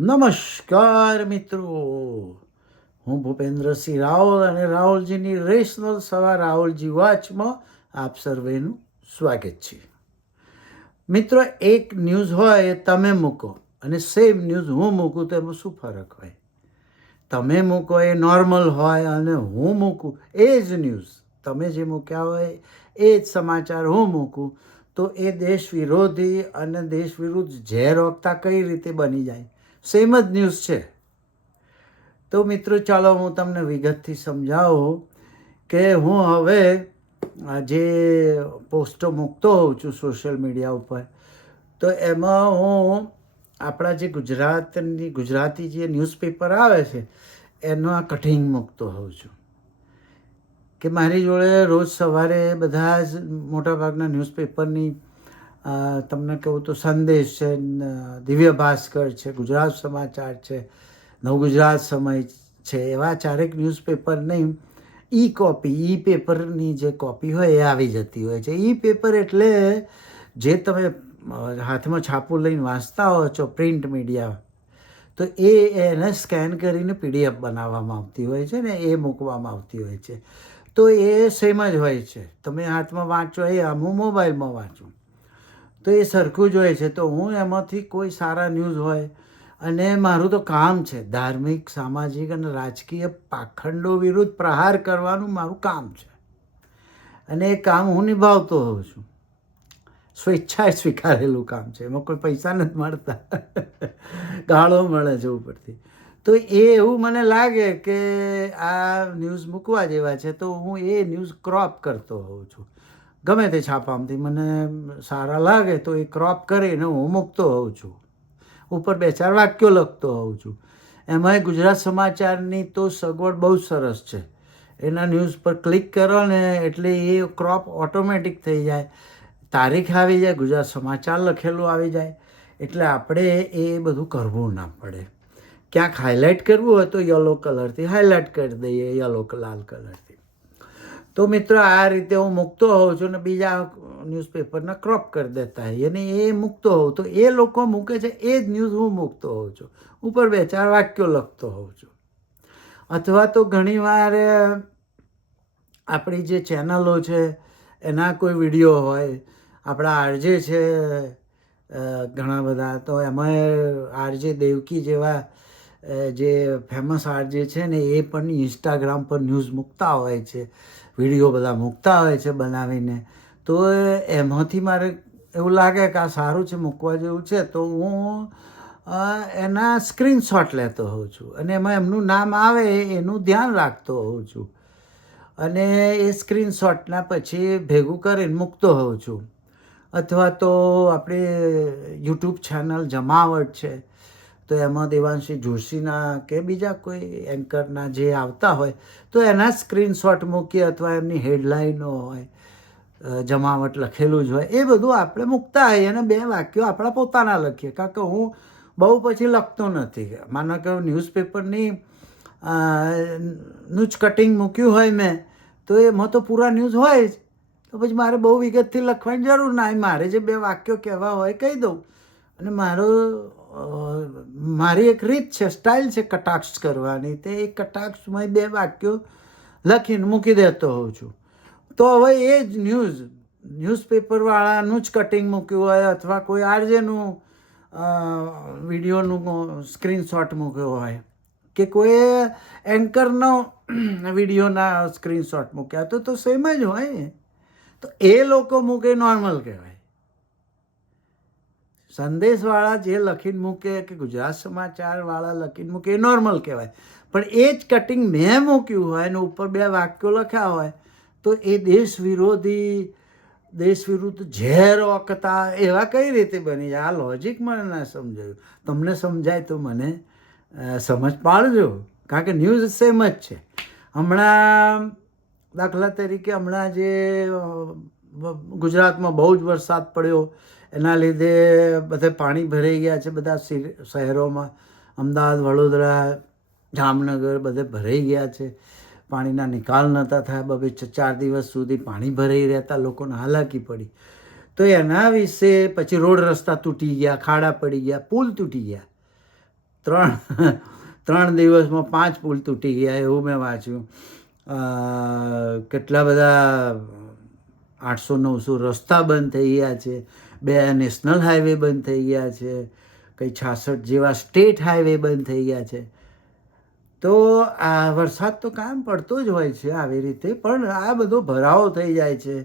નમસ્કાર મિત્રો. હું ભૂપેન્દ્રસિંહ રાહુલ અને રાહુલજીની રેશનલ સવાર રાહુલજી વાચમાં આપ સર્વેનું સ્વાગત છે. મિત્રો, એક ન્યૂઝ હોય એ તમે મૂકો અને સેમ ન્યૂઝ હું મૂકું તો એમાં શું ફરક હોય? તમે મૂકો એ નોર્મલ હોય અને હું મૂકું એ જ ન્યૂઝ. તમે જે મૂક્યા હોય એ જ સમાચાર હું મૂકું તો એ દેશ વિરોધી અને દેશ વિરુદ્ધ ઝેર ઓગતા કઈ રીતે બની જાય? સેમ જ ન્યૂઝ છે. તો મિત્રો, ચાલો હું તમને વિગતથી સમજાવું કે હું હવે જે પોસ્ટો મૂકતો હોઉં છું સોશિયલ મીડિયા ઉપર. તો એમાં હું આપણા જે ગુજરાતની, ગુજરાતી જે ન્યૂઝપેપર આવે છે, એનો આ કટિંગ મૂકતો હોઉં છું. કે મારી જોડે રોજ સવારે બધા જ મોટાભાગના ન્યૂઝપેપરની તમને કહું તો સંદેશ છે દિવ્ય ભાસ્કર છે, ગુજરાત સમાચાર છે, નવગુજરાત સમય છે, એવા ચારેક ન્યૂઝપેપરની ઈ કોપી ઈ પેપરની જે કોપી હોય એ આવી જતી હોય છે. ઈ પેપર એટલે જે તમે હાથમાં છાપું લઈને વાંચતા હો છો પ્રિન્ટ મીડિયા તો એ એને સ્કેન કરીને પીડીએફ બનાવવામાં આવતી હોય છે ને એ મૂકવામાં આવતી હોય છે. તો એ સેમ જ હોય છે. તમે હાથમાં વાંચો એ હું મોબાઈલમાં વાંચું. તો એ સરખું જ હોય છે. તો હું એમાંથી કોઈ સારા ન્યૂઝ હોય અને મારું તો કામ છે. ધાર્મિક, સામાજિક અને રાજકીય પાખંડો વિરુદ્ધ પ્રહાર કરવાનું મારું કામ છે. અને એ કામ હું નિભાવતો હોઉં છું. સ્વેચ્છાએ સ્વીકારેલું કામ છે. એમાં કોઈ પૈસા નથી મળતા. ગાળો મળે છે ઉપરથી. તો એ એવું મને લાગે કે આ ન્યૂઝ મૂકવા જેવા છે. તો હું એ ન્યૂઝ ક્રોપ કરતો હોઉં છું. ગમે તે છાપામાંથી. મને સારા લાગે તો એ ક્રોપ કરીને હું મૂકતો હોઉં છું. ઉપર બે ચાર વાક્યો લખતો હોઉં છું. એમાંય ગુજરાત સમાચારની તો સગવડ બહુ સરસ છે. એના ન્યૂઝ પર ક્લિક કરો ને એટલે એ ક્રોપ ઓટોમેટિક થઈ જાય. તારીખ આવી જાય, ગુજરાત સમાચાર લખેલું આવી જાય. એટલે આપણે એ બધું કરવું ના પડે. ક્યાંક હાઇલાઇટ કરવું હોય તો યલો કલરથી હાઇલાઇટ કરી દઈએ યલો લાલ કલરથી તો મિત્રો, આ રીતે હું મૂકતો હોઉં છું ને બીજા ન્યૂઝપેપરના ક્રોપ કરી દેતા હોય. અને એ મૂકતો હોઉં તો એ લોકો મૂકે છે, એ જ ન્યૂઝ હું મૂકતો હોઉં છું. ઉપર બે ચાર વાક્યો લખતો હોઉં છું. અથવા તો ઘણીવાર આપણી જે ચેનલો છે, એના કોઈ વીડિયો હોય, આપણા આરજે છે ઘણા બધા, તો એમાં આરજે દેવકી જેવા જે ફેમસ આરજે છે ને એ પણ ઇન્સ્ટાગ્રામ પર ન્યૂઝ મૂકતા હોય છે. વીડિયો બધા મૂકતા હોય છે બનાવીને, તો એમાંથી મારે એવું લાગે કે આ સારું છે, મૂકવા જેવું છે, તો હું એના સ્ક્રીનશોટ લેતો હોઉં છું. અને એમાં એમનું નામ આવે એનું ધ્યાન રાખતો હોઉં છું. અને એ સ્ક્રીનશોટના પછી ભેગું કરીને મૂકતો હોઉં છું. અથવા તો આપણે યુટ્યુબ ચેનલ જમાવટ છે તો એમાં દેવાંશી જોશીના કે બીજા કોઈ એન્કરના જે આવતા હોય, તો એના સ્ક્રીનશોટ મૂકીએ અથવા એમની હેડલાઇનો હોય જમાવટ લખેલું જ હોય, એ બધું આપણે મૂકતા હોઈએ અને બે વાક્યો આપણા પોતાના લખીએ. કારણ કે હું બહુ પછી લખતો નથી. માનો કે ન્યૂઝપેપરની નું જ કટિંગ મૂક્યું હોય મેં, તો એમાં તો પૂરા ન્યૂઝ હોય જ. તો પછી મારે બહુ વિગતથી લખવાની જરૂર ના મારે જે બે વાક્યો કહેવા હોય કહી દઉં. અને મારો મારી એક રીત છે, સ્ટાઇલ છે કટાક્ષ કરવાની. તે એ કટાક્ષમાં બે વાક્યો લખીને મૂકી દેતો હોઉં છું. તો હવે એ જ ન્યૂઝ, ન્યૂઝપેપરવાળાનું જ કટિંગ મૂક્યું હોય અથવા કોઈ આરજેનું વિડીયોનું સ્ક્રીનશોટ મૂક્યો હોય કે કોઈ એન્કરનો વિડીયોના સ્ક્રીનશોટ મૂક્યા તો તો સેમ જ હોય. તો એ લોકો મૂકે, નોર્મલ કહેવાય. સંદેશવાળા જે લખીને મૂકે કે ગુજરાત સમાચારવાળા લખીને મૂકે, એ નોર્મલ કહેવાય. પણ એ જ કટિંગ મેં મૂક્યું હોય અને ઉપર બે વાક્યો લખ્યા હોય, તો એ દેશ વિરોધી, દેશ વિરુદ્ધ ઝેર ઓકતા એવા કઈ રીતે બની આ લોજિક મને ના સમજાયું. તમને સમજાય તો મને સમજ પાડજો. કારણ કે ન્યૂઝ સેમ જ છે. હમણાં, દાખલા તરીકે હમણાં જે ગુજરાતમાં બહુ જ વરસાદ પડ્યો. એના લીધે બધે પાણી ભરાઈ ગયા છે બધા શહેરોમાં. અમદાવાદ, વડોદરા, જામનગર બધે ભરાઈ ગયા છે. પાણીના નિકાલ નહોતા થયા. બબે ચાર દિવસ સુધી પાણી ભરાઈ રહેતા લોકોને હાલાકી પડી. તો એના વિશે પછી રોડ રસ્તા તૂટી ગયા, ખાડા પડી ગયા, પુલ તૂટી ગયા. ત્રણ ત્રણ દિવસમાં પાંચ પુલ તૂટી ગયા એવું મેં વાંચ્યું. કેટલા બધા આઠસો નવસો રસ્તા બંધ થઈ ગયા છે. બે નેશનલ હાઈવે બંધ થઈ ગયા છે, કંઈ છાસઠ જેવા સ્ટેટ હાઈવે બંધ થઈ ગયા છે. તો આ વરસાદ તો કામ પડતો જ હોય છે આવી રીતે, પણ આ બધો ભરાવો થઈ જાય છે,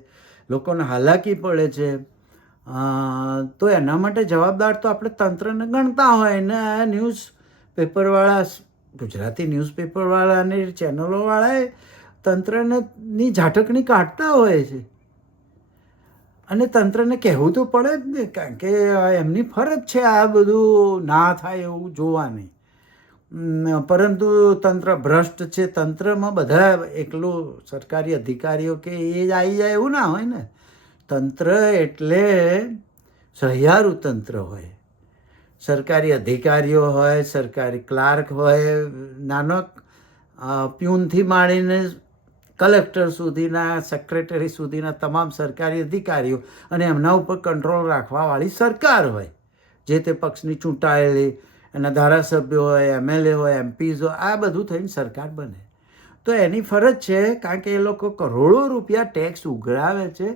લોકોને હાલાકી પડે છે. તો એના માટે જવાબદાર તો આપણે તંત્રને ગણતા હોય ને આ ન્યૂઝ પેપરવાળા, ગુજરાતી ન્યૂઝ પેપરવાળા અને ચેનલોવાળાએ તંત્રને ની ઝાટકણી કાઢતા હોય છે. અને તંત્રને કહેવું તો પડે જ ને, કારણ કે એમની ફરજ છે આ બધું ના થાય એવું જોવાની. પરંતુ તંત્ર ભ્રષ્ટ છે, તંત્રમાં બધા એકલું સરકારી અધિકારીઓ કે એ જ આવી જાય એવું ના હોય ને. તંત્ર એટલે સહિયારું તંત્ર હોય. સરકારી અધિકારીઓ હોય, સરકારી ક્લાર્ક હોય નાનો પ્યુનથી માંડીને કલેક્ટર સુધીના સેક્રેટરી સુધીના તમામ સરકારી અધિકારીઓ અને એમના ઉપર કંટ્રોલ રાખવાવાળી સરકાર હોય. જે તે પક્ષની ચૂંટાયેલી, એના ધારાસભ્યો હોય એમએલએ હોય એમપીઝ હોય, આ બધું થઈને સરકાર બને. તો એની ફરજ છે, કારણ કે એ લોકો કરોડો રૂપિયા ટેક્સ ઉઘરાવે છે,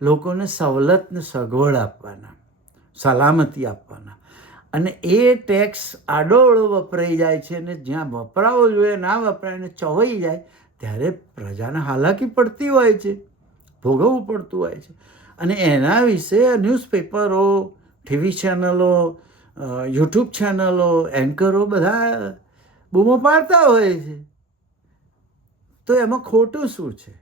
લોકોને સવલતને સગવડ આપવાના, સલામતી આપવાના. અને એ ટેક્સ આડોળો વપરાઈ જાય છે ને જ્યાં વપરાવો જોઈએ, ના વપરાય ને ચવાઈ જાય ત્યારે પ્રજાને હાલાકી પડતી હોય છે, ભોગવવું પડતું હોય છે. અને એના વિશે ન્યૂઝપેપરો, ટીવી ચેનલો યુટ્યુબ ચેનલો, એન્કરો બધા બૂમો પાડતા હોય છે. તો એમાં ખોટું શું છે?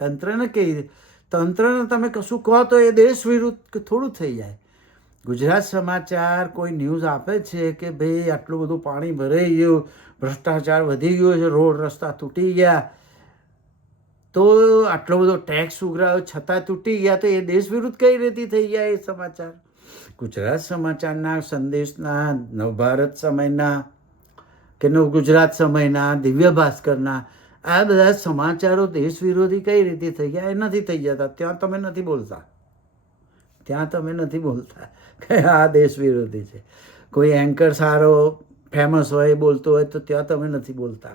તંત્રને કહી તંત્રને તમે કશું કહો તો એ દેશ વિરુદ્ધ થોડું થઈ જાય. ગુજરાત સમાચાર કોઈ ન્યૂઝ આપે છે કે ભાઈ આટલું બધું પાણી ભરાઈ ગયું, ભ્રષ્ટાચાર વધી ગયો છે, રોડ રસ્તા તૂટી ગયા, તો આટલો બધો ટેક્સ ઉઘરાયો છતાં તૂટી ગયા તો એ દેશ વિરુદ્ધ કઈ રીતે થઈ ગયા એ સમાચાર? ગુજરાત સમાચારના સંદેશના, નવભારત સમયના કે નવ ગુજરાત સમયના, દિવ્ય ભાસ્કરના, આ બધા સમાચારો દેશ વિરોધી કઈ રીતે થઈ ગયા? એ નથી થઈ જતા, ત્યાં તમે નથી બોલતા. ત્યાં તમે નથી બોલતા. કે આ દેશ વિરોધી છે. કોઈ એન્કર સારો ફેમસ હોય, બોલતો હોય, તો ત્યાં તમે નથી બોલતા.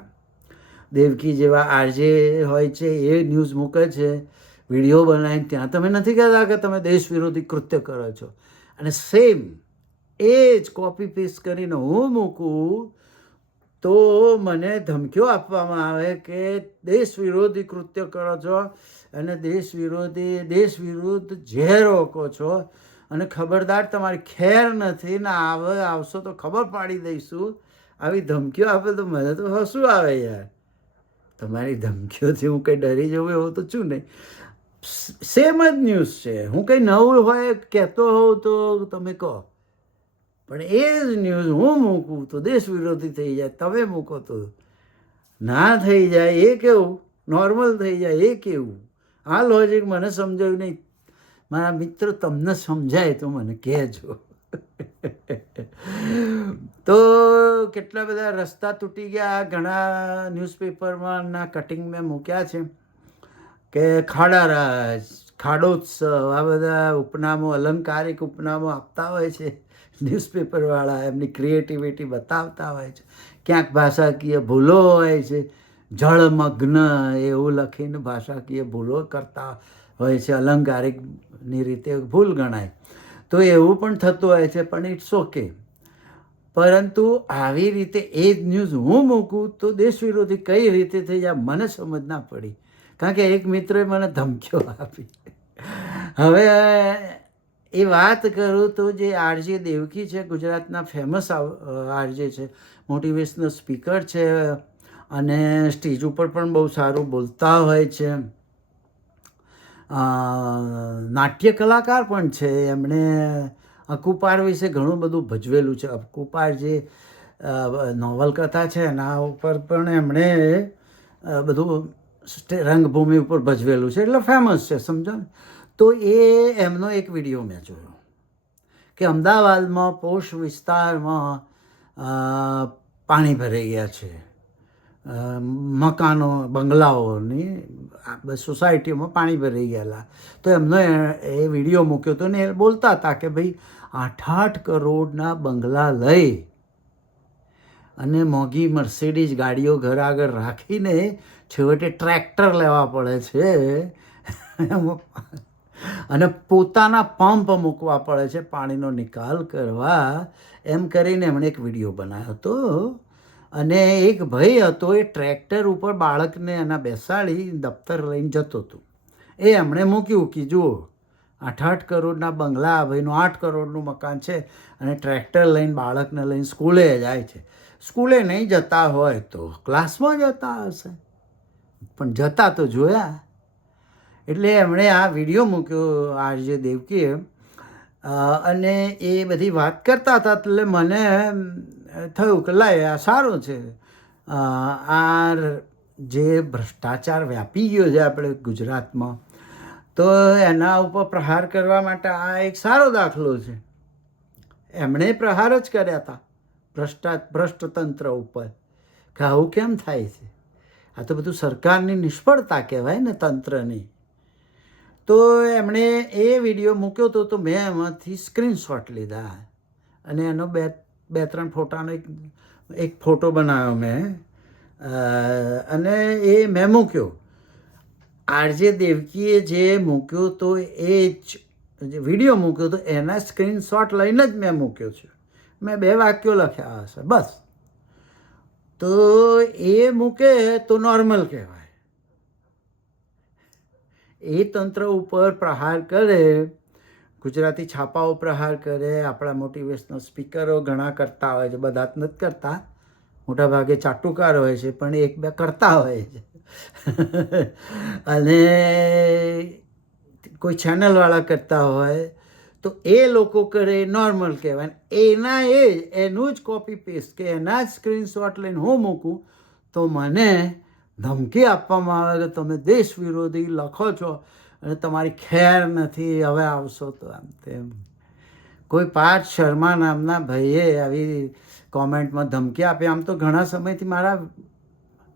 દેવકી જેવા આરજે હોય છે, એ ન્યૂઝ મૂકે છે, વીડિયો બનાવીને ત્યાં તમે નથી કહેતા કે તમે દેશ વિરોધી કૃત્ય કરો છો. અને સેમ એ જ કોપી પેસ્ટ કરીને હું મૂકું તો મને ધમકીઓ આપવામાં આવે કે દેશ વિરોધી કૃત્ય કરો છો અને દેશ વિરોધી, દેશ વિરુદ્ધ ઝેર ઓકો છો. અને ખબરદાર તમારી ખેર નથી ને આવે, આવશો તો ખબર પાડી દઈશું. આવી ધમકીઓ આપે તો મને તો હસવું આવે યાર. તમારી ધમકીઓથી હું કંઈ ડરી જવું એવું તો છું નહીં. સેમ જ ન્યૂઝ છે. હું કંઈ નવું હોય, કહેતો હોઉં તો તમે કહો. પણ એ જ ન્યૂઝ હું મૂકું તો દેશ વિરોધી થઈ જાય, તમે મૂકો તો. ના થઈ જાય એ કેવું? નોર્મલ થઈ જાય એ કેવું? આ લોજિક મને સમજાયું નહીં. મારા મિત્રો તમને સમજાય તો મને કહેજો. તો કેટલા બધા રસ્તા તૂટી ગયા. ઘણા ન્યૂઝપેપરમાં ના કટિંગ મેં મૂક્યા છે. કે ખાડારાજ ખાડોત્સવ, આ બધા ઉપનામો, અલંકારિક ઉપનામો આપતા હોય છે. ન્યૂઝપેપરવાળા એમની ક્રિએટિવિટી બતાવતા હોય છે. ક્યાંક ભાષાકીય ભૂલો હોય છે. જળમગ્ન એવું લખીને ભાષાકીય ભૂલો કરતા હોય છે. અલંકારિકની રીતે ભૂલ ગણાય. તો એવું પણ થતું હોય છે, પણ ઇટ્સ ઓકે પરંતુ આવી રીતે એ જ ન્યૂઝ હું મૂકું તો દેશ વિરોધી કઈ રીતે થઈ જાય મને સમજ ના પડી. કારણ કે એક મિત્રએ મને ધમકીઓ આપી. હવે એ વાત કરું તો જે આરજે દેવકી છે, ગુજરાતના ફેમસ આરજે છે મોટિવેશનલ સ્પીકર છે અને સ્ટેજ ઉપર પણ બહુ સારું બોલતા હોય છે. નાટ્ય કલાકાર પણ છે. એમણે અકુપાર વિશે ઘણું બધું ભજવેલું છે. અકુપાર જે નોવલકથા છે, એના ઉપર પણ એમણે બધું રંગભૂમિ ઉપર ભજવેલું છે. એટલે ફેમસ છે સમજો ને? તો એ એમનો એક વીડિયો મેં જોયો કે અમદાવાદમાં પોષ વિસ્તારમાં પાણી ભરાઈ ગયા છે. મકાનો, બંગલાઓની બ- પાણી ભરાઈ ગયેલા. તો એમનો એ- વીડિયો મૂક્યો હતો ને એ બોલતા હતા કે ભાઈ આઠ આઠ કરોડના બંગલા લઈ અને મોંઘી મર્સિડીઝ ગાડીઓ ઘર આગળ રાખીને છેવટે ટ્રેક્ટર લેવા પડે છે. અને પોતાના પંપ મૂકવા પડે છે પાણીનો નિકાલ કરવા. એમ કરીને એમણે એક વીડિયો બનાવ્યો હતો. અને એક ભાઈ હતો, એ ટ્રેક્ટર ઉપર બાળકને એના બેસાડી દફતર લઈને જતો હતો. એ એમણે મૂક્યું કે જુઓ આઠ આઠ કરોડના બંગલા ભાઈનું, આઠ કરોડનું મકાન છે અને ટ્રેક્ટર લઈને બાળકને લઈને સ્કૂલે જાય છે. સ્કૂલે નહીં જતા હોય તો ક્લાસમાં જતા હશે. પણ જતા તો જોયા. એટલે એમણે આ વીડિયો મૂક્યો આરજે દેવકીએ. અને એ બધી વાત કરતા હતા, એટલે મને થયું કે લાય, આ સારું છે. આ જે ભ્રષ્ટાચાર વ્યાપી ગયો છે આપણે ગુજરાતમાં, તો એના ઉપર પ્રહાર કરવા માટે આ એક સારો દાખલો છે. એમણે પ્રહાર જ કર્યા હતા, ભ્રષ્ટા, ભ્રષ્ટતંત્ર ઉપર. કે આવું કેમ થાય છે? આ તો બધું સરકારની નિષ્ફળતા કહેવાય ને તંત્રની. તો એમણે એ વીડિયો મૂક્યો હતો તો મેં એમાંથી સ્ક્રીનશોટ લીધા. અને એનો બે બે, ત્રણ ફોટાનો એક એક ફોટો બનાવ્યો મેં. અને એ મેં મૂક્યો. આરજે દેવકીએ જે મૂક્યો તો એ જ વીડિયો મૂક્યો તો એના સ્ક્રીનશોટ લઈને જ મેં મૂક્યો છે. મેં બે વાક્યો લખ્યા હશે, બસ. તો એ મૂકે તો નોર્મલ કહેવાય. એ તંત્ર ઉપર પ્રહાર કરે, ગુજરાતી છાપાઓ પ્રહાર કરે, આપણા મોટિવેશનલ સ્પીકરો ઘણા કરતા હોય છે. બધા જ નથી કરતા. મોટા ભાગે ચાટુકાર હોય છે, પણ એક બે કરતા હોય છે. અને કોઈ ચેનલવાળા કરતા હોય, તો એ લોકો કરે નોર્મલ કહેવાય. એના એ, એનું જ કોપી પેસ્ટ કે એના જ સ્ક્રીનશોટ લઈને હું મૂકું, તો મને ધમકી આપવામાં આવે કે તમે દેશ વિરોધી લખો છો અને તમારી ખેર નથી, હવે આવશો તો આમ તેમ કોઈ પાર્થ શર્મા નામના ભાઈએ આવી કોમેન્ટમાં ધમકી આપી. આમ તો ઘણા સમયથી મારા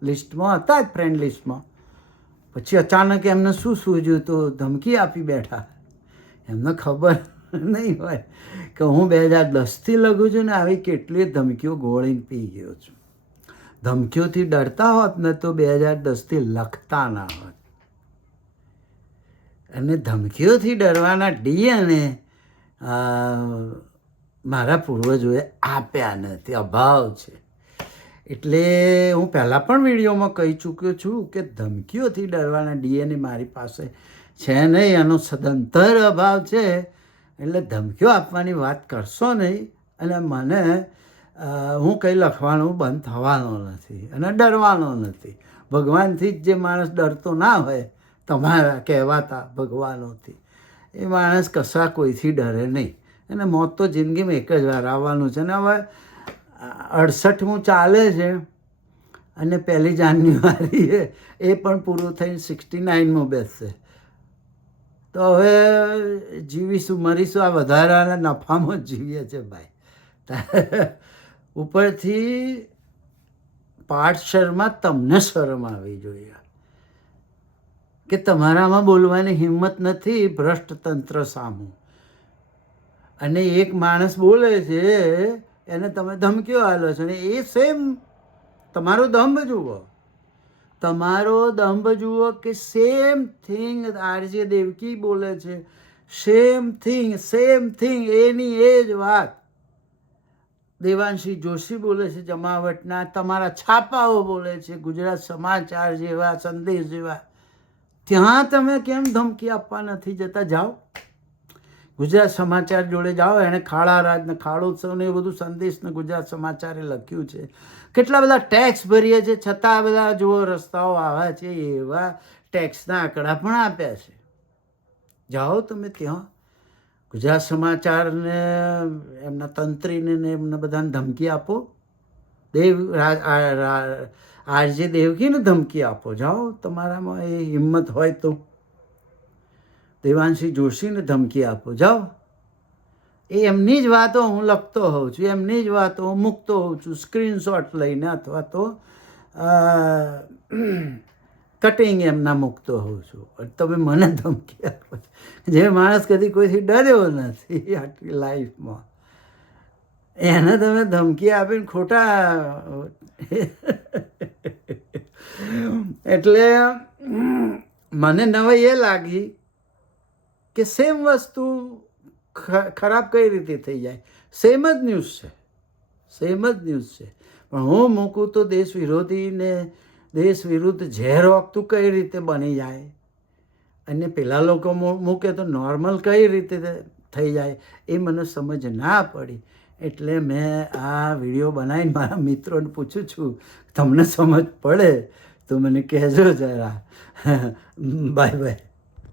લિસ્ટમાં હતા જ ફ્રેન્ડ લિસ્ટમાં પછી અચાનક એમને શું સૂજ્યું તો ધમકી આપી બેઠા. એમને ખબર નહીં હોય કે હું બે હજાર દસથી લખું છું ને આવી કેટલી ધમકીઓ ગોળીને પી ગયો છું. ધમકીઓથી ડરતા હોત ને તો બે હજાર દસથી લખતા ના હોત. અને ધમકીઓથી ડરવાના ડીએનએ મારા પૂર્વજોએ આપ્યા નથી અભાવ છે. એટલે હું પહેલાં પણ વિડીયોમાં કહી ચૂક્યો છું કે ધમકીઓથી ડરવાના ડીએનએ મારી પાસે છે નહીં, એનો સદંતર અભાવ છે. એટલે ધમકીઓ આપવાની વાત કરશો નહીં અને મને હું કંઈ લખવાનું બંધ થવાનો નથી અને ડરવાનો નથી. ભગવાનથી જ જે માણસ ડરતો ના હોય, તમારા કહેવાતા ભગવાનોથી. એ માણસ કશા કોઈથી ડરે નહીં. અને મોત તો જિંદગીમાં એક જ વાર આવવાનું છે. ને હવે અડસઠમું ચાલે છે અને પહેલી જાન્યુઆરીએ એ પણ પૂરું થઈને સિક્સટી નાઇનમાં બેસશે. તો હવે જીવીશું, મરીશું, આ વધારાના નફામાં જ જીવીએ છે ભાઈ. ઉપરથી પાઠ શર્મા તમને શરમ આવી જોઈએ. કે તમારામાં બોલવાની હિંમત નથી ભ્રષ્ટ તંત્ર સામું. અને એક માણસ બોલે છે, એને તમે ધમકીઓ આલો છો ને એ સેમ તમારો દંભ જુઓ. તમારો દંભ જુઓ કે સેમ થિંગ આરજે દેવકી બોલે છે. સેમ થિંગ સેમ થિંગ, એની એ જ વાત. દેવાંશી જોશી બોલે છે જમાવટના, તમારા છાપાઓ બોલે છે ગુજરાત સમાચાર જેવા, સંદેશ જેવા. ત્યાં તમે કેમ ધમકી આપવા નથી જતા? જાઓ. ગુજરાત સમાચાર જોડે જાઓ. એણે ખાડા રાજને ખાડોત્સવને એ બધું સંદેશ ને ગુજરાત સમાચારે લખ્યું છે. કેટલા બધા ટેક્સ ભરીએ છે, છતાં બધા જુઓ રસ્તાઓ આવ્યા છે એવા ટેક્સના આંકડા પણ આપ્યા છે. જાઓ તમે ત્યાં. ગુજરાત સમાચારને, એમના તંત્રીને ને એમને બધાને ધમકી આપો. દેવ આરજે દેવકીને ધમકી આપો. જાઓ, તમારામાં એ હિંમત હોય તો. દેવાંશી જોશીને ધમકી આપો. જાઓ. એ એમની જ વાતો હું લખતો હોઉં છું, એમની જ વાતો હું મૂકતો હોઉં છું સ્ક્રીનશોટ લઈને અથવા તો કટિંગ એમના મૂકતો હોઉં છું. તમે મને ધમકી આપો. જે માણસ કદી કોઈથી ડર્યો નથી આટલી લાઈફમાં. એને તમે ધમકી આપીને ખોટા એટલે મને નવાઈ એ લાગી કે સેમ વસ્તુ ખરાબ કઈ રીતે થઈ જાય? સેમ જ ન્યૂઝ છે. સેમ જ ન્યૂઝ છે. પણ હું મૂકું તો દેશ વિરોધી ને દેશ વિરુદ્ધ ઝેર ઓગતું કઈ રીતે બની જાય? અને પેલા લોકો મૂકે તો નોર્મલ કઈ રીતે થઈ જાય એ મને સમજ ના પડી. એટલે મેં આ વીડિયો બનાવીને મારા મિત્રોને પૂછું છું, તમને સમજ પડે? તો મને કહેજો જરા. Bye bye.